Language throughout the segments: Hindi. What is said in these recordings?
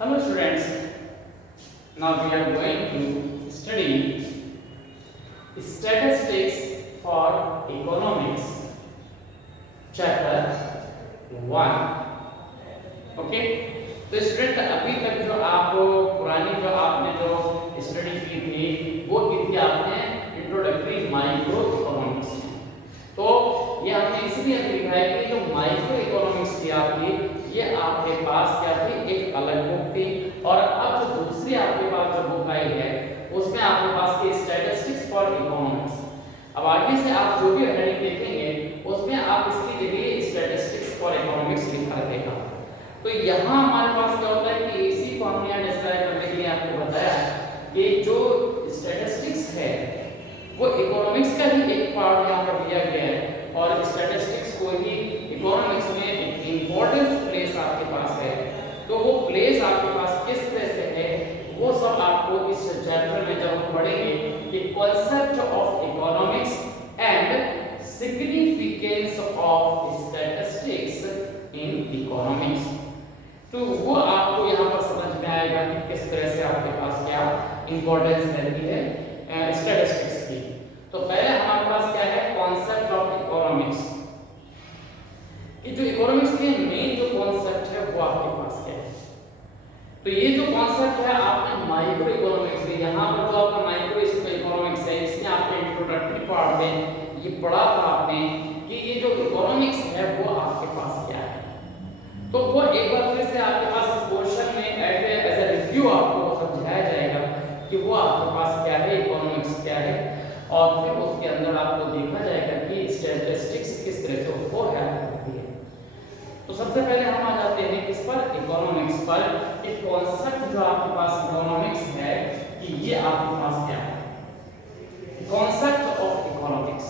Hello students, now we are going to study statistics for economics chapter 1. Okay, तो स्टूडेंट अभी तक जो आप पुरानी जो आपने जो स्टडी की थी वो की थी आपने इंट्रोडक्टरी माइक्रो इकोनॉमिक्स में। तो ये हमने इसलिए लिखा है कि जो माइक्रो इकोनॉमिक्स थी आपकी, ये आपके पास क्या थी, एक अलग बुक थी, और अब जो दूसरी आपके पास जो बुक आई है उसमें आपके पास की स्टैटिस्टिक्स फॉर इकोनॉमिक्स। अब आगे से आप जो भी हेडिंग देखेंगे उसमें आप इसकी जगह स्टैटिस्टिक्स फॉर इकोनॉमिक्स लिखा रहेगा। तो यहाँ हमारे पास क्या होता है कि इसी को हमने यहाँ डिस्क्राइब करने के लिए आपको बताया कि जो स्टैटिस्टिक्स है वो इकोनॉमिक्स का ही एक पार्ट यहाँ पर दिया गया है, और स्टैटिस्टिक्स को ही इकोनॉमिक्स में एक इम्पोर्टेंस प्लेस आपके पास है। तो वो प्लेस आपके पास किस तरह से है वो सब आपको इस चैप्टर में जब हम पढ़ेंगे कि concept of economics and significance of statistics in economics, तो वो आपको यहाँ पर समझ में आएगा कि किस तरह से आपके पास क्या इंपॉर्टेंस रहती है स्टैटिस्टिक्स की। तो पहले हमारे पास क्या है, कॉन्सेप्ट ऑफ इकोनॉमिक्स। कि जो इकोनॉमिक्स के मेन जो कॉन्सेप्ट है वो आपके पास क्या है। तो ये जो कॉन्सेप्ट है आपने माइक्रो इकोनॉमिक्स में, यहाँ पर जो आपका माइक्रो इकोनॉमिक्स है इसमें आपने इंट्रोडक्टरी पार्ट में ये पढ़ा था आपने कि ये जो इकोनॉमिक्स है वो आपके पास क्या है। तो वो एक बार फिर से आपके पास इस क्वेश्चन में एज ए रिव्यू आपको समझाया जाएगा कि वो आपके पास क्या है, इकोनॉमिक्स क्या है, और फिर उसके अंदर आपको देखा जाएगा कि स्टैटिस्टिक्स किस तरह से उसको हेल्प करती है। तो सबसे पहले हम आ जाते हैं किस पर, इकोनॉमिक्स पर। एक कॉन्सेप्ट जो आपके पास इकोनॉमिक्स है कि ये आपके पास क्या है, कॉन्सेप्ट ऑफ इकोनॉमिक्स।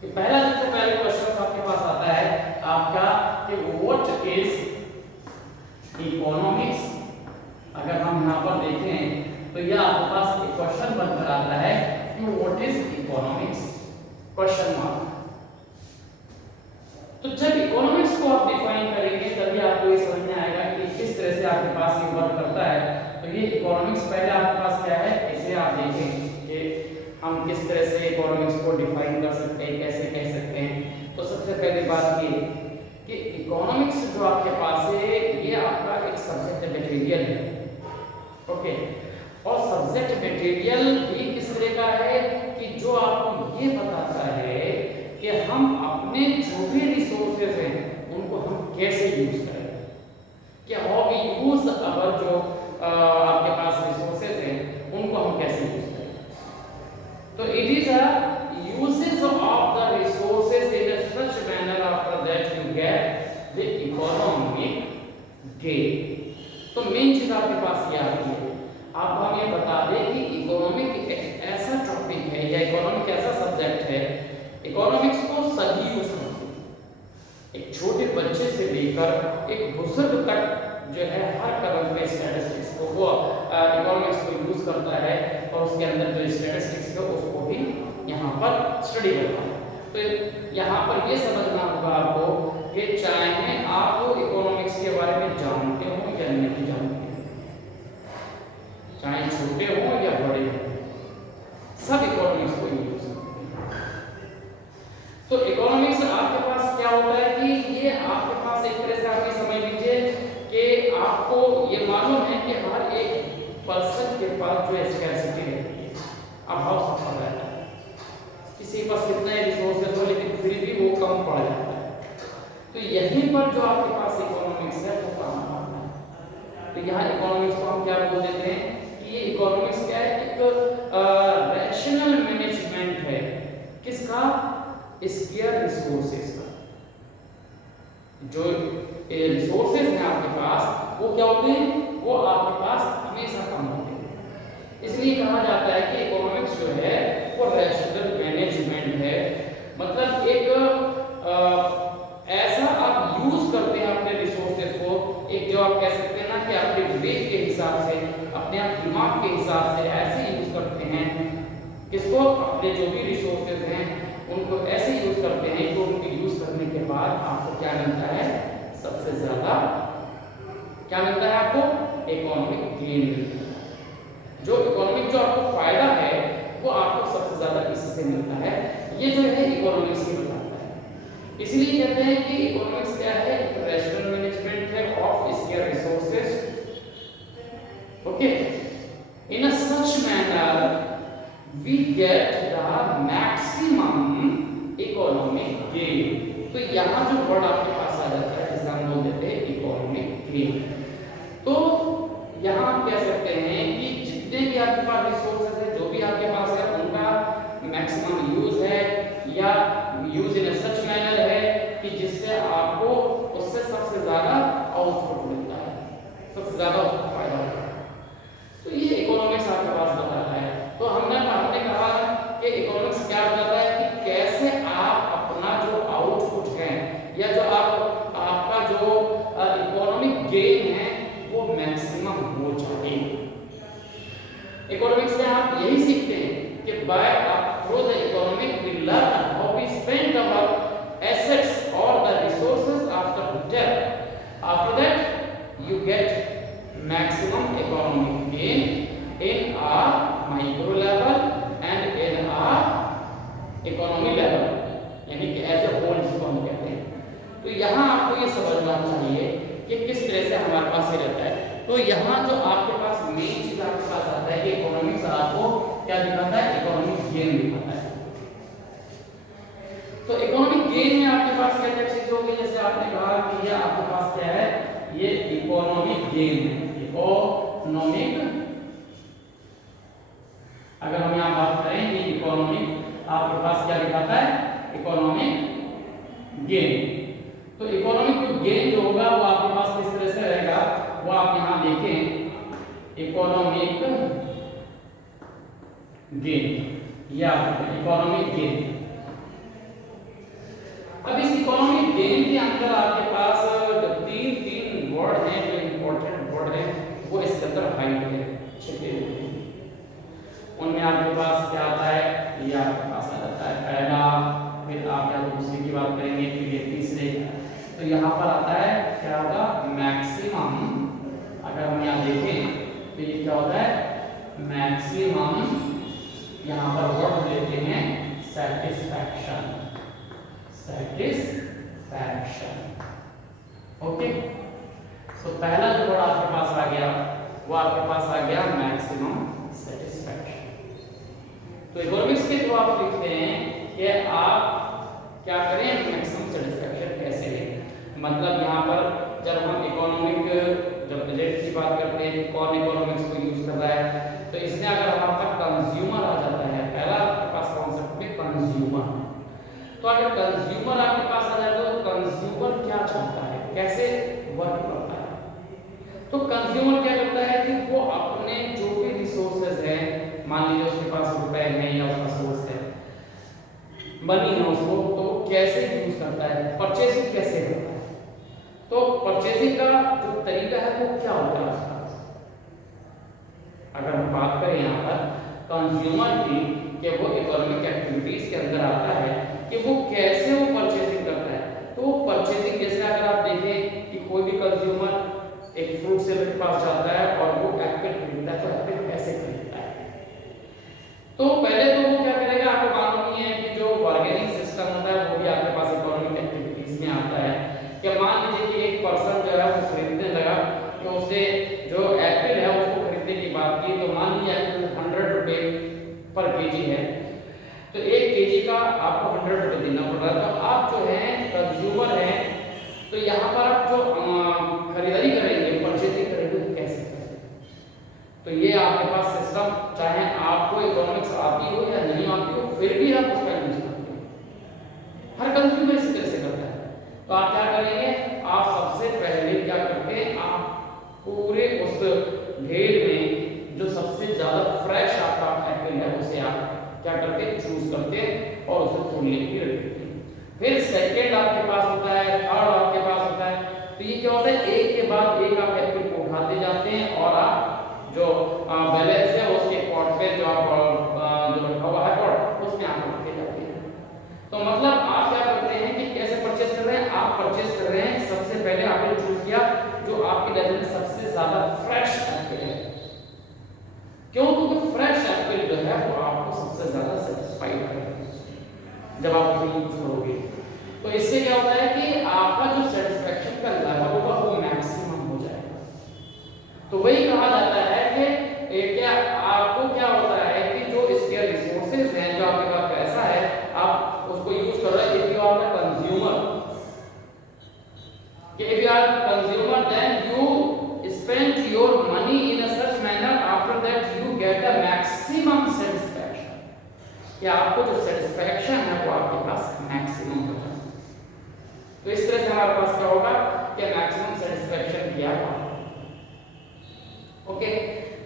कि पहला सबसे पहले क्वेश्चन आपके पास आता है आपका कि व्हाट इज इकोनॉमिक्स। अगर हम यहाँ पर देखें तो यह आपके पास एक क्वेश्चन बनकर आता है कि what is economics, question mark. तो जब इकोनॉमिक्स को आप डिफाइन करेंगे तभी आपको ये समझ में आएगा कि किस तरह से आपके पास ये वर्क करता है। तो ये इकोनॉमिक्स पहले आपके पास क्या है, इसे आप देखें कि हम किस तरह से इकोनॉमिक्स को डिफाइन कर सकते हैं, कैसे कह सकते हैं। तो सबसे पहली बात ये कि इकोनॉमिक्स जो आपके पास है ये आपका एक सब्जेक्ट मटेरियल है, ओके। और सब्जेक्ट मटेरियल भी किस तरह का है कि जो आपको ये बताता है कि हम अपने जो भी रिसोर्सेज हैं उनको हम कैसे यूज करें, कि हाउ वी यूज अवर जो आपके पास रिसोर्सेज हैं उनको हम कैसे यूज करें। तो it is a usage of the resources in a such manner after that you get the economic gain. तो मेन चीज आपके पास ये आती है। अब हम ये बता दें कि इकोनॉमिक एक ऐसा टॉपिक है या इकोनॉमिक ऐसा सब्जेक्ट है, इकोनॉमिक्स को सभी यूज करते हैं। एक छोटे बच्चे से लेकर एक बुजुर्ग तक जो है हर कदम पे स्टैटिस्टिक्स को वो इकोनॉमिक्स को यूज करता है, और उसके अंदर जो स्टैटिस्टिक्स है उसको भी यहाँ पर स्टडी करता है। तो यहाँ पर ये समझना होगा आपको कि चाहे आप इकोनॉमिक्स के बारे में जानते हो या नहीं जानते, चाहे छोटे हो या बड़े हो, सब इकोनॉमिक्स को यूज करते हैं। तो इकोनॉमिक्स आपके पास क्या होता है कि ये आपके पास एक तरह से आप ये समझ लीजिए कि आपको ये मालूम है कि हर एक पर्सन के पास जो स्कैर्सिटी रहती है, अभाव सफल रहता है। किसी के पास कितने रिसोर्सेज हो लेकिन फिर भी वो कम पड़ जाता है। तो यहीं पर जो आपके पास इकोनॉमिक्स है वो काम आता है। तो यहाँ इकोनॉमिक्स को हम क्या बोल देते हैं कि ये इकोनॉमिक्स क्या है, एक रैशनल मैनेजमेंट है। किसका, स्केयर रिसोर्सेज का। जो रिसोर्सेज हैं आपके पास वो क्या होते हैं, वो आपके पास हमेशा कम होते हैं। इसलिए कहा जाता है कि इकोनॉमिक्स जो है वो रैशनल मैनेजमेंट है। मतलब एक ऐसा आप यूज करते हैं अपने रिसोर्सेज को, एक जो आप कह सकते हैं ना कि अपने विवेक के हिसाब से, अपने आप दिमाग के हिसाब से ऐसे यूज करते हैं। किसको, अपने जो भी रिसोर्सेज हैं उनको ऐसे यूज करते हैं कि उनको यूज करने के बाद आपको क्या मिलता है, सबसे ज्यादा क्या मिलता है आपको, इकोनॉमिक गेन मिलता है। जो इकोनॉमिक जो आपको फायदा है वो आपको सबसे ज्यादा इससे मिलता है। ये जो है इकोनॉमिक्स ही बताता है। इसलिए कहते हैं कि इकोनॉमिक्स क्या है, रैशनल मैनेजमेंट है of scarce resources. Okay, in a such manner we get the maximum economic gain. तो यहाँ जो वर्ड आपके पास आ जाता है जिसे हम बोल देते हैं इकोनॉमिक गेन। तो यहाँ आप कह सकते हैं कि जितने भी आपके पास रिसोर्सेज है, जो भी आपके पास है, उनका मैक्सिमम यूज है या यूज इन सच मैनर है कि जिससे आपको उससे सबसे ज्यादा आउटपुट मिलता है, सबसे ज्यादा उसका फायदा होता है। तो ये इकोनॉमिक्स आपके पास बताता है। तो हमने कहा कि इकोनॉमिक्स क्या बताता है कि कैसे आप अपना जो आउटपुट है या जो आपका जो इकोनॉमिक गेन है वो मैक्सिमम हो जाए। इकोनॉमिक्स में आप यही सीखते हैं कि by through the economic we learn how we spend our assets और the resources after death. After that you get maximum economic gain in a micro level and in a economy level, यानी कि एज ए होल जिसको हम कहते हैं। तो यहाँ आपको ये समझना चाहिए कि किस तरह से हमारे पास ये रहता है। तो यहाँ जो आपके पास मेन चीज आपके पास आता है कि इकोनॉमिक्स आपको क्या दिखाता है, इकोनॉमिक गेन दिखाता है। तो इकोनॉमिक गेन में आपके पास क्या क्या चीज होगी, जैसे आपने कहा कि ये आपके पास क्या है, ये इकोनॉमिक गेन है। इकोनॉमिक, अगर हम यहाँ बात करें कि इकोनॉमिक आपके पास क्या दिखाता है, इकोनॉमिक गेन। तो इकोनॉमिक जो गेन जो होगा वो आपके पास किस तरह से रहेगा, वो आप यहाँ देखें, इकोनॉमिक गेन या इकोनॉमिक गेन। अब इस इकोनॉमिक गेन के अंदर आपके पास जो तीन वर्ड हैं, जो इंपॉर्टेंट वर्ड हैं, वो इसके अंदर हाइड है, छिपे हुए हैं। उनमें आपके पास क्या आता है, ये आपके पास आ जाता है पहला, फिर आप या दूसरे की बात करेंगे, फिर ये तीसरे। तो यहाँ पर आता है क्या होगा, मैक्सिमम। अगर हम यहाँ देखें तो ये क्या होता है, मैक्सिमम। यहाँ पर वर्ड देते हैं सैटिस्फैक्शन, सैटिस्फैक्शन। ओके, तो पहला जो वर्ड आपके पास आ गया वो आपके पास आ गया मैक्सिमम सैटिस्फैक्शन। तो इकोनॉमिक्स के थ्रू आप लिखते हैं कि आप क्या करें, मैक्सिमम सैटिस्फैक्शन कैसे लें। मतलब यहाँ पर जब हम इकोनॉमिक, जब बजट की बात करते हैं, कौन इकोनॉमिक्स को यूज कर रहा है, तो इसमें अगर हमारे पास कंज्यूमर आ जाता है, पहला आपके पास कॉन्सेप्ट में कंज्यूमर। तो अगर कंज्यूमर आपके पास आ जाए तो कंज्यूमर क्या चाहता है, कैसे वर्क करता है। तो कंज्यूमर क्या करता है कि वो अपने जो भी रिसोर्सेज है, मान लीजिए उसके पास रुपए हैं या उसका सोर्स है, मनी है उसको, तो कैसे यूज करता है, परचेसिंग कैसे करता है। तो परचेसिंग का जो तरीका है वो क्या होता है उसका। अगर हम बात करें यहाँ पर कंज्यूमर की, कि वो इकोनॉमिक एक्टिविटीज के अंदर आता है कि वो कैसे वो परचेसिंग करता है। तो परचेसिंग जैसे अगर आप देखें कि कोई भी कंज्यूमर एक फ्रूट सेलर के पास जाता है और वो एप्पल खरीदता है, तो एप्पल कैसे खरीदता है। तो पहले तो वो क्या करेगा, आपको मालूम ही है कि जो बार्गेनिंग सिस्टम होता है वो भी आपके पास इकोनॉमिक एक्टिविटीज में आता है। कि मान लीजिए कि एक पर्सन जो है वो खरीदने लगा, तो उसने जो एप्पल है उसको खरीदने की बात की, तो मान लीजिए 100 रुपए पर केजी है, तो 1 केजी का आपको 100 रुपए देना पड़ रहा है। तो आप जो है कंज्यूमर है, तो यहाँ पर आप जो खरीदारी करेंगे, परचेसिंग करेंगे, तो कैसे करेंगे। तो ये आपके पास सिस्टम, चाहे आपको इकोनॉमिक्स आती हो या नहीं आती हो, फिर भी आप उसका यूज करते हैं। हर कंज्यूमर इसी तरह से करता है। तो आप क्या करेंगे, आप सबसे पहले क्या करते हैं, आप पूरे उस ढेर में जो सबसे ज्यादा फ्रेश आपका एप्पल है उसे आप क्या करते हैं, चूज करते हैं और उसे तोड़ने की रखते हैं। फिर सेकंड आपके पास होता है, थर्ड आपके पास होता है। तो ये क्या होता है, एक के बाद एक आप एप्पल को उठाते जाते हैं और आप जो बैलेंस है उसके पॉट पे जो आप जो रखा हुआ है पॉट, उसमें आप रखते जाते हैं। तो मतलब आप क्या करते हैं कि कैसे परचेस कर रहे हैं, आप परचेस कर रहे हैं, सबसे पहले आपने चूज किया जो आपके डजन में सबसे ज्यादा फ्रेश एप्पल है। क्यों? क्योंकि फ्रेश एप्पल जो है वो आपको सबसे ज्यादा सेटिस्फाइड करेगा जब आप उसे यूज करोगे। तो इससे क्या होता है कि आपका जो सेटिस्फेक्शन का लेवल होगा वो मैक्सिमम हो जाएगा। तो वही कहा जाता है कि क्या आपको क्या होता है कि जो इसके रिसोर्सेज हैं, जो आपके पास पैसा है, आप उसको यूज कर रहे हैं। If you are the consumer, if you are consumer, then you spend your money in a such manner, after that you get a maximum satisfaction, कि आपको जो सेटिस्फैक्शन है वो आपके पास मैक्सिमम होगा। तो इस तरह से हमारे पास क्या होगा कि मैक्सिमम सेटिस्फैक्शन किया हुआ। ओके,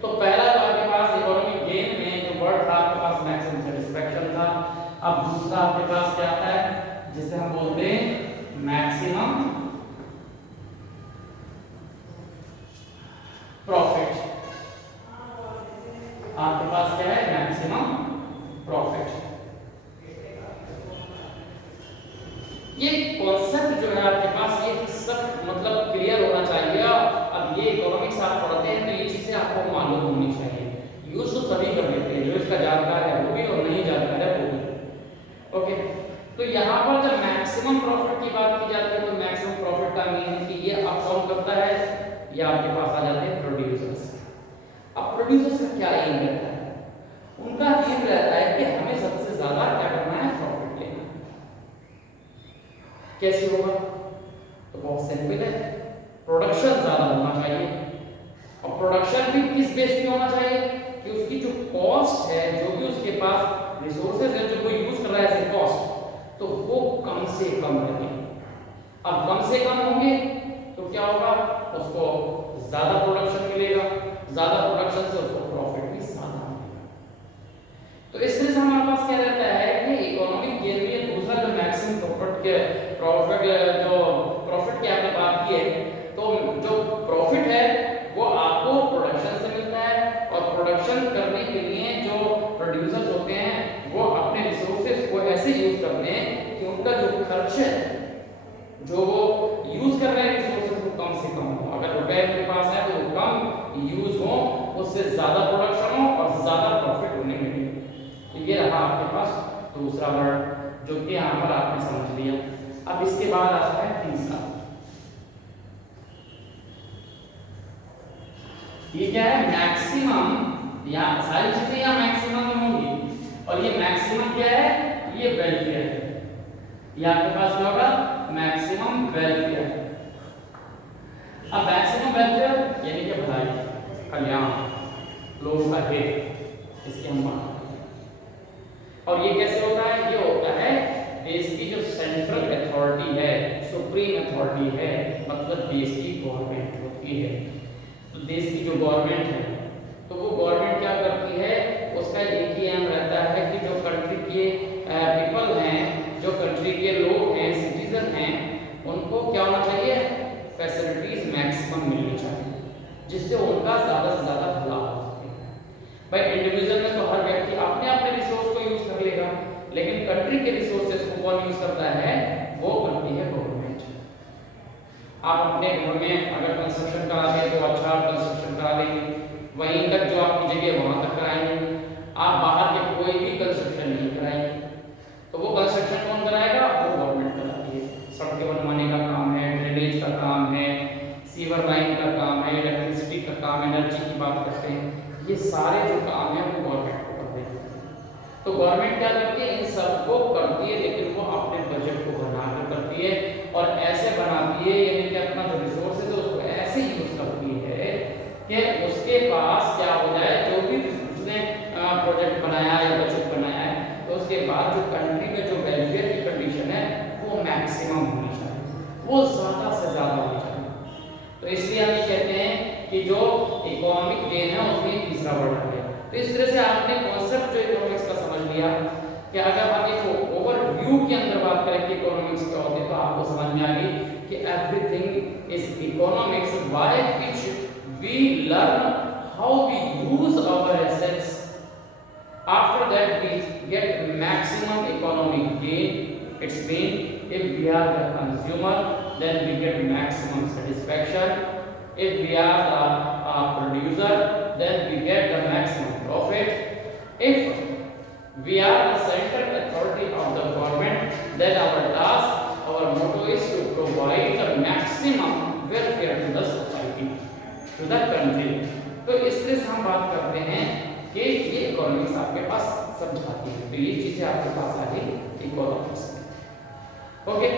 तो पहला जो आपके पास इकोनॉमिक गेन में जो वर्ड था आपके पास मैक्सिमम सेटिस्फैक्शन था। अब दूसरा आपके पास क्या आता है जिसे हम बोलते हैं मैक्सिमम प्रॉफिट। आपके पास क्या है? Maximum profit. ये कॉन्सेप्ट जो है आपके पास ये सब मतलब क्लियर होना चाहिए। अब ये इकोनॉमिक्स आप पढ़ते हैं तो ये चीजें आपको मालूम होनी चाहिए। यूज तो सभी कर लेते हैं, जो इसका जानकार है वो भी और नहीं जानकार है वो भी। ओके, तो यहाँ पर जब मैक्सिमम प्रॉफिट की बात की जाती है तो मैक्सिमम प्रॉफिट का मीन है कि ये अप कौन करता है? ये आपके पास आ जाते हैं प्रोड्यूसर्स। अब प्रोड्यूसर्स का क्या एम रहता है? उनका एम रहता है कि हमें सबसे ज्यादा क्या करना है? प्रॉफिट लेना है। कैसे होगा? तो बहुत सिंपल है, प्रोडक्शन ज्यादा होना चाहिए। और प्रोडक्शन भी किस बेस पे होना चाहिए? कि उसकी जो कॉस्ट है, जो भी उसके पास रिसोर्सेज है जो कोई यूज कर रहा है एज ए कॉस्ट, तो वो कम से कम रहे। अब कम से कम होंगे तो क्या होगा? उसको ज्यादा प्रोडक्शन मिलेगा, ज्यादा प्रोडक्शन से उसको प्रॉफिट भी ज्यादा मिलेगा। तो इस तरह से हमारे पास क्या रहता है कि इकोनॉमिक गेन में दूसरा जो मैक्सिमम प्रॉफिट जो प्रॉफिट की आपने बात की है, तो जो प्रॉफिट है वो आपको प्रोडक्शन से मिलता है। और प्रोडक्शन करने के लिए जो प्रोड्यूसर्स होते हैं वो अपने रिसोर्सेज को ऐसे यूज करते हैं कि उनका जो खर्च है, जो वो यूज कर रहे हैं रिसोर्सेज को, कम से कम हो। अगर रुपए उनके पास है तो वो कम यूज हो, उससे ज्यादा प्रोडक्शन हो और ज्यादा प्रॉफिट होने लगे। तो ये रहा आपके पास दूसरा वर्ड जो कि यहाँ पर आपने समझ लिया। अब इसके बाद आता है तीसरा। ये क्या है? मैक्सिमम। यहाँ सारी चीजें यहाँ मैक्सिमम में होंगी और ये मैक्सिमम क्या है? ये वेलफेयर है। ये आपके पास क्या होगा? Maximum welfare. अब मैक्सिमम वेलफेयर यानी कि भलाई, कल्याण, लोगों का हित, इसकी हम बात करते हैं। और ये कैसे होता है? ये होता है देश की जो सेंट्रल अथॉरिटी है, सुप्रीम अथॉरिटी है, मतलब देश की गवर्नमेंट होती है। तो देश की जो गवर्नमेंट है तो वो गवर्नमेंट क्या करती है? उसका एक ही एम रहता है कि जो कंट्री के पीपल हैं, जो कंट्री के लोग हैं, सिटीजन हैं, उनको क्या होना चाहिए? फैसिलिटीज मैक्सिमम मिलनी चाहिए जिससे उनका ज्यादा से ज्यादा भला हो सके। भाई इंडिविजुअल में तो हर व्यक्ति अपने अपने रिसोर्स को यूज कर लेगा, लेकिन कंट्री के रिसोर्सेज को कौन यूज करता है? वो करती है गवर्नमेंट। आप अपने घर में अगर कंस्ट्रक्शन कराते हैं तो अच्छा कंस्ट्रक्शन करा देंगे, वहीं तक जो आपकी जगह वहां तक कराएंगे। आप बाहर के कोई भी कंस्ट्रक्शन नहीं कराएंगे तो वो कंस्ट्रक्शन कौन कराएगा? वो गवर्नमेंट कराती है। सड़कें बनवाने का काम है, ड्रेनेज का काम है, सीवर लाइन का काम है, इलेक्ट्रिसिटी का काम, एनर्जी की बात करते हैं, ये सारे जो काम है वो गवर्नमेंट को कर देती है। तो गवर्नमेंट क्या करती है? इन सबको करती है, लेकिन वो अपने बजट को बनाकर करती है और ऐसे बनाती है, यानी कि अपना जो रिसोर्सेज है उसको ऐसे यूज करती है कि उसके पास क्या हो जाए, जो भी उसने प्रोजेक्ट बनाया या बजट बनाया है, तो उसके बाद जो कंट्री में जो वेलफेयर की कंडीशन है वो मैक्सिमम होनी चाहिए, वो ज्यादा से ज्यादा होनी चाहिए। तो इसलिए हम ये कहते हैं कि जो इकोनॉमिक गेन है उसमें तीसरा वर्ड है। तो इस तरह से आपने कॉन्सेप्ट जो इकोनॉमिक्स का समझ लिया कि अगर हम एक ओवरव्यू के अंदर बात करें कि इकोनॉमिक्स क्या होते हैं तो आपको समझ में आ गई कि everything is economics, by which we learn how we use our assets, after that we get maximum economic gain. It's mean if we are the consumer then we get maximum satisfaction, if we are the producer, then we get the maximum profit. If we are the central authority of the government, then our task, our motto is to provide the maximum welfare to the society, to the country. तो इस तरह से हम बात करते हैं कि ये इकोनॉमिक्स आपके पास समझाती है। तो ये चीजें आपके पास आ गई इकोनॉमिक्स। ओके,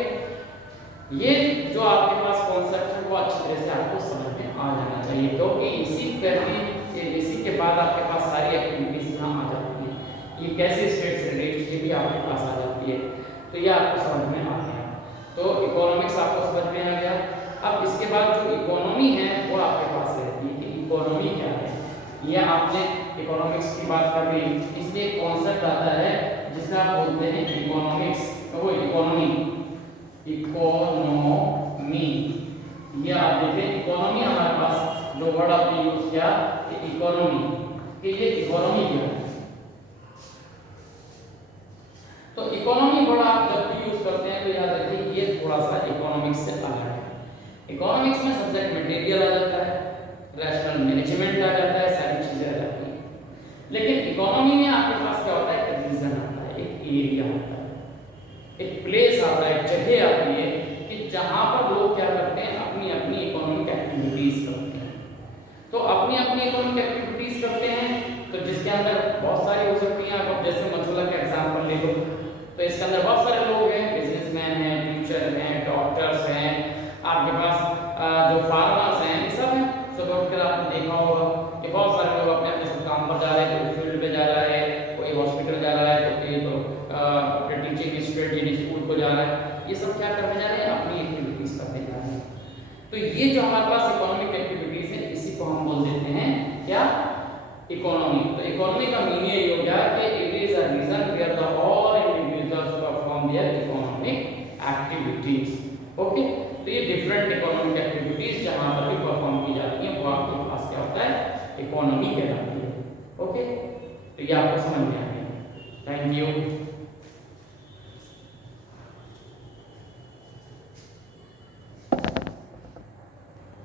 ये जो आपके पास कॉन्सेप्ट है वो अच्छी तरह से आपको समझ में आ जाना चाहिए, क्योंकि इसी के बाद आपके पास सारी एक्टिविटीज यहाँ आ जाती हैं। ये कैसे स्टेट से रिलेटेड ये भी आपके पास आ जाती है, तो ये आपको समझ में आ गया। तो इकोनॉमिक्स आपको समझ में आ गया। अब इसके बाद जो इकोनॉमी है वो आपके पास रहती है कि इकोनॉमी क्या है। ये आपने इकोनॉमिक्स की बात कर ली, इसलिए एक कॉन्सेप्ट आता है जिसे आप बोलते हैं इकोनॉमिक्स, वो इकोनॉमी। ये आप देखें इकोनॉमी हमारे पास जो वर्ड आपने यूज किया इकोनॉमी, कि ये इकोनॉमी क्या है। तो इकोनॉमी वर्ड आप जब भी यूज करते हैं तो याद रखिए ये थोड़ा सा इकोनॉमिक्स से अलग है। इकोनॉमिक्स में सब्जेक्ट मटेरियल आ जाता है, रैशनल मैनेजमेंट आ जाता है, सारी चीजें आ जाती हैं। लेकिन इकोनॉमी में आपके पास क्या होता है, एक रीजन आता है, एक एरिया आता है, एक प्लेस आता है, एक जगह आती है कि जहां पर लोग क्या करते हैं, अपनी अपनी इकोनॉमिक एक्टिविटीज करते हैं। तो अपनी अपनी इकोनॉमिक एक्टिविटीज करते हैं तो जिसके अंदर बहुत सारी हो सकती हैं। अब जैसे मछुआ का एग्जांपल ले लो तो इसके अंदर बहुत सारे लोग हैं, बिजनेसमैन हैं, टीचर हैं, डॉक्टर्स हैं, आपके पास जो फार्मर्स हैं, ये सब हैं। सुबह उठकर आपने देखा होगा कि बहुत सारे लोग अपने अपने काम पर जा रहे हैं, कोई फील्ड पे जा रहा है, कोई हॉस्पिटल जा रहा है, तो कोई अपने टीचिंग इंस्टीट्यूट यानी स्कूल को जा रहा है। ये सब क्या करने जा रहे हैं, अपनी एक्टिविटीज करने जा रहे हैं। तो ये जो हमारे पास इकोनॉमिक एक्टिविटीज है इसी को हम बोल देते हैं क्या, इकोनॉमी। तो इकोनॉमी का मीनिंग ये हो गया कि it is a reason where the all individuals perform their economic activities. Okay, तो ये डिफरेंट इकोनॉमिक एक्टिविटीज जहां पर भी परफॉर्म की जाती हैं वो आपके पास क्या होता है, इकोनॉमी कहलाती है। ओके, तो ये आपको समझ में आ गया। Thank you.